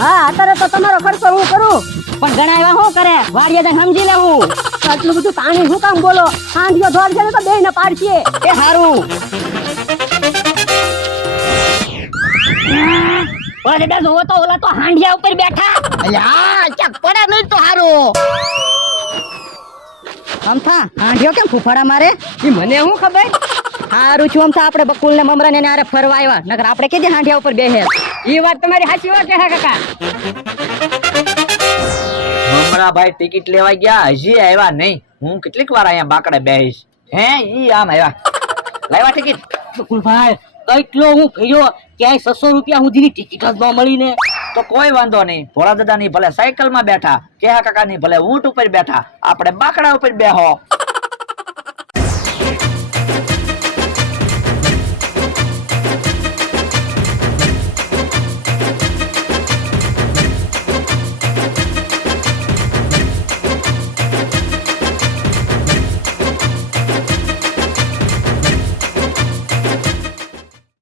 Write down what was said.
હા અત્યારે તો તમારો ખર્ચો હું કરું પણ ઘણા એવા શું કરે વાડીએ જઈને સમજી લેવું આટલું બધું પાણી શું કામ બોલો હાંડિયો ધોળ છે ને તો બે ને પાડશે એ હારું ઓલા દાદા જોવો તો ઓલા તો હાંડિયા ઉપર બેઠા અલ્યા ક્યાંક પડે નહીં તો હારું. અમથા હાંડિયો કેમ ફૂફાડા મારે ઈ મને શું ખબર હારું છું અમથા આપણે બકુલ ને મમરા ને આરે ફરવા આવ્યા નકર આપણે કેદી હાંડિયા ઉપર બેહે ઈ વાત તમારી સાચી વાત છે કાકા મમરાભાઈ ટિકિટ લેવા ગયા હજી આવ્યા નહીં. હું કેટલીક વાર અહીંયા બાકડે બેહીશ. હે ઈ આમ આવ્યા. લાવ્યા ટિકિટ? બકુલભાઈ કેટલો હું ફર્યો ક્યાંય 600 રૂપિયા સુધીની ટિકિટ જ ન મળી ને તો કોઈ વાંધો નહીં. ભોળા દાદા ની ભલે સાયકલ માં બેઠા, કેહા કાકા ની ભલે ઊંટ ઉપર બેઠા, આપણે બાકડા ઉપર બેહો.